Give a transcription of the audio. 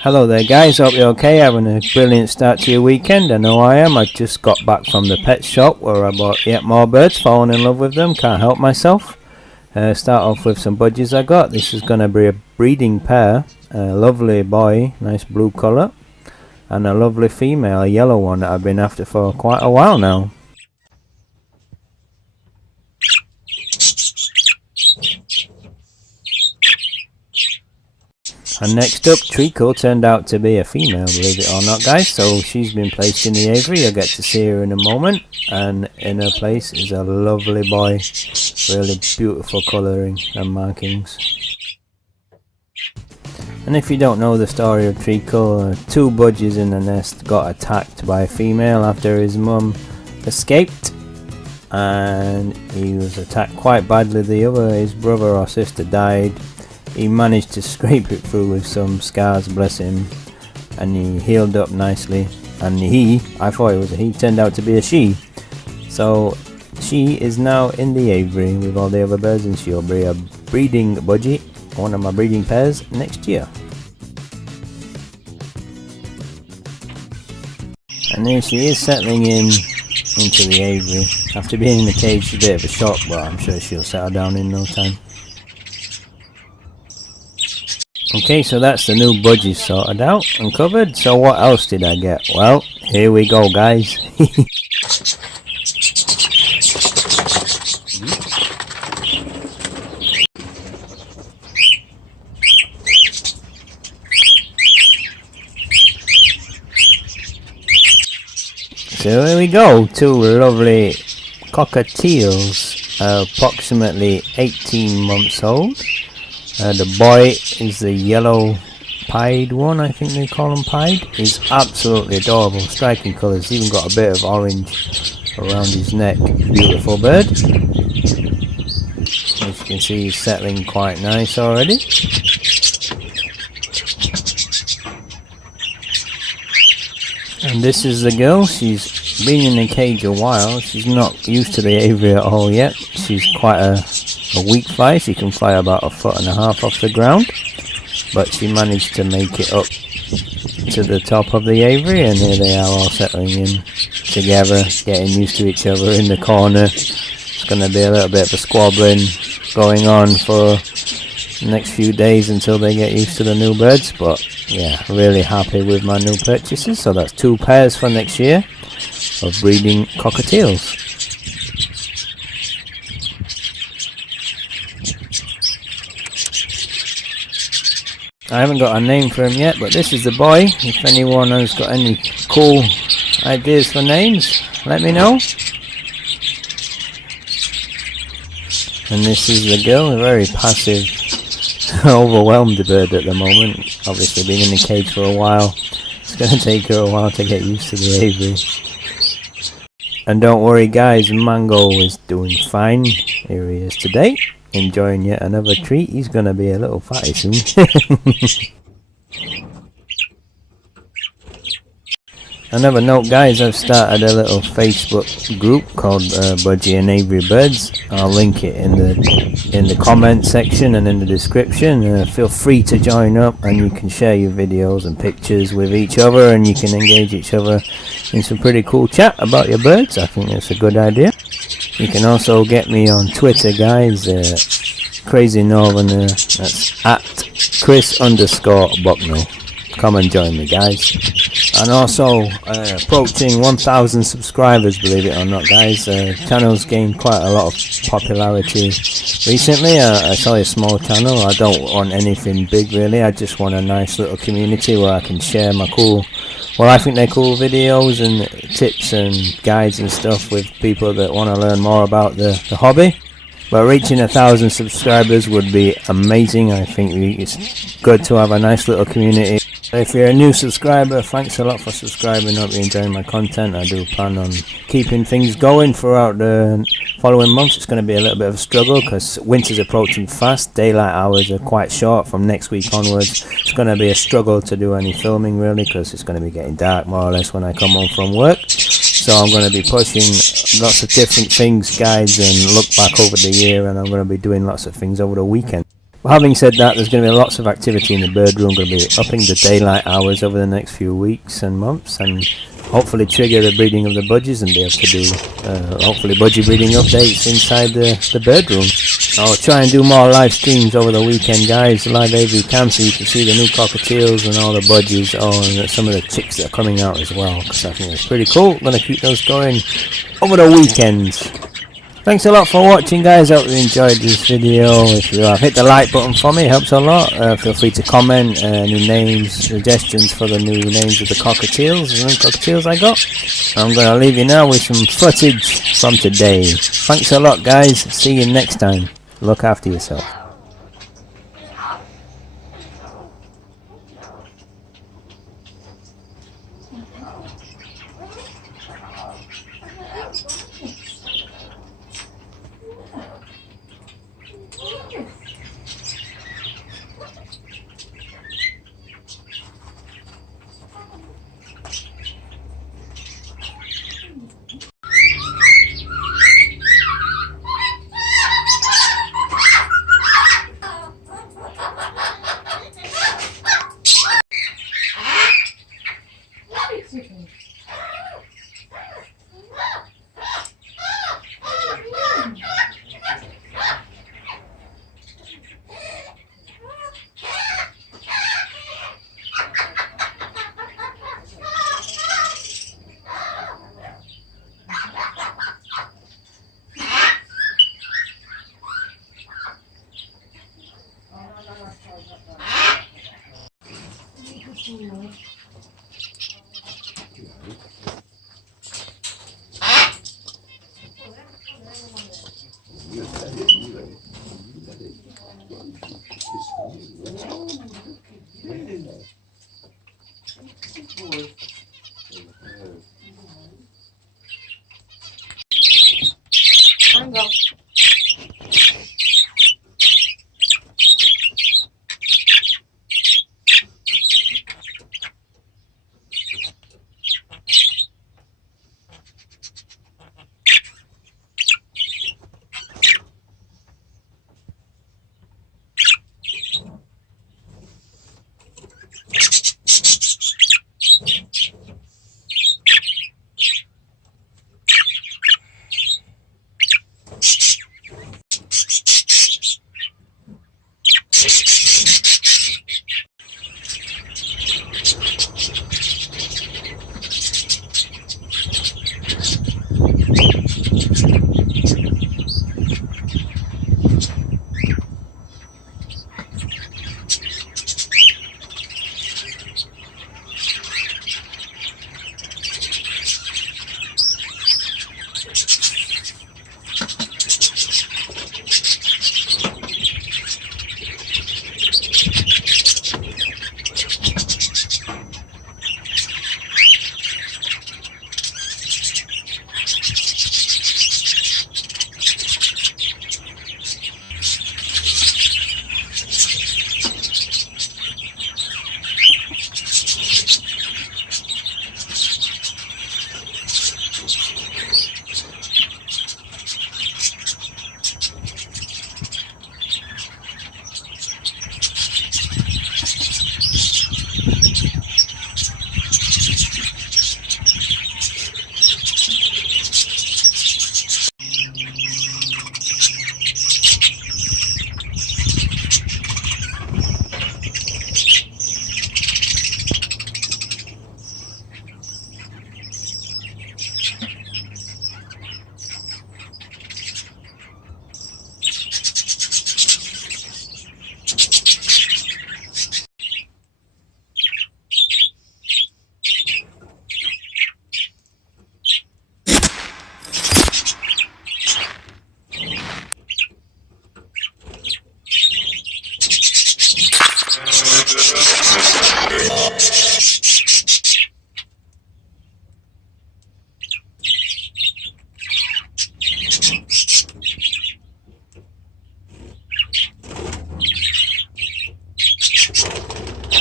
Hello there guys, hope you're okay, having a brilliant start to your weekend. I know I am. I just got back from the pet shop where I bought yet more birds, fallen in love with them, can't help myself. Start off with some budgies I got. This is going to be a breeding pair, a lovely boy, nice blue colour, and a lovely female, a yellow one that I've been after for quite a while now. And next up, Treacle turned out to be a female, believe it or not guys, so she's been placed in the aviary. You'll get to see her in a moment, and in her place is a lovely boy, really beautiful colouring and markings. And if you don't know the story of Treacle, two budgies in the nest got attacked by a female after his mum escaped, and he was attacked quite badly. His brother or sister died. He managed to scrape it through with some scars, bless him, and he healed up nicely. And I thought it was a he, turned out to be a she. So she is now in the aviary with all the other birds, and she'll be a breeding budgie, one of my breeding pairs next year. And there she is, settling into the aviary. After being in the cage, a bit of a shock, but I'm sure she'll settle down in no time. Okay, so that's the new budgies sorted out and covered. So what else did I get? Well, here we go guys. So here we go, two lovely cockatiels, approximately 18 months old. The boy is the yellow pied one, I think they call him pied. He's absolutely adorable, striking colours, even got a bit of orange around his neck. Beautiful bird. As you can see, he's settling quite nice already. And this is the girl. She's been in the cage a while. She's not used to the aviary at all yet. She's quite a weak fly. She can fly about 1.5 feet off the ground, but she managed to make it up to the top of the aviary, and here they are all settling in together, getting used to each other in the corner. It's going to be a little bit of a squabbling going on for the next few days until they get used to the new birds, but yeah, really happy with my new purchases. So that's two pairs for next year of breeding cockatiels. I haven't got a name for him yet, but this is the boy. If anyone has got any cool ideas for names, let me know. And this is the girl, a very passive, overwhelmed bird at the moment. Obviously been in the cage for a while. It's going to take her a while to get used to the aviary. And don't worry guys, Mango is doing fine. Here he is today, enjoying yet another treat. He's gonna be a little fatty soon. Another note guys, I've started a little Facebook group called Budgie and Aviary Birds. I'll link it in the comment section and in the description. Feel free to join up, and you can share your videos and pictures with each other, and you can engage each other in some pretty cool chat about your birds. I think that's a good idea. You can also get me on Twitter guys, Crazy Northerner, that's at Chris_Bucknell. Come and join me guys. And also approaching 1,000 subscribers, believe it or not guys. Channel's gained quite a lot of popularity recently. It's only a small channel. I don't want anything big really. I just want a nice little community where I can share my cool, well, I think they're cool videos and tips and guides and stuff with people that want to learn more about the hobby. But reaching 1,000 subscribers would be amazing. I think it's good to have a nice little community. If you're a new subscriber, thanks a lot for subscribing. Hope you're enjoying my content. I do plan on keeping things going throughout the following months. It's going to be a little bit of a struggle because winter's approaching fast. Daylight hours are quite short from next week onwards. It's going to be a struggle to do any filming really because it's going to be getting dark more or less when I come home from work. So I'm going to be pushing lots of different things, guys, and look back over the year, and I'm going to be doing lots of things over the weekend. Well, having said that, there's going to be lots of activity in the bird room. Going to be upping the daylight hours over the next few weeks and months, and hopefully trigger the breeding of the budgies and be able to do hopefully budgie breeding updates inside the bird room. I'll try and do more live streams over the weekend, guys, live aviary cam, so you can see the new cockatiels and all the budgies, and some of the chicks that are coming out as well, because I think it's pretty cool. I'm going to keep those going over the weekends. Thanks a lot for watching, guys. I hope you enjoyed this video. If you have, hit the like button for me, it helps a lot. Feel free to comment any names, suggestions for the new names of the cockatiels, the new cockatiels I got. I'm going to leave you now with some footage from today. Thanks a lot, guys. See you next time. Look after yourself. It's your turn.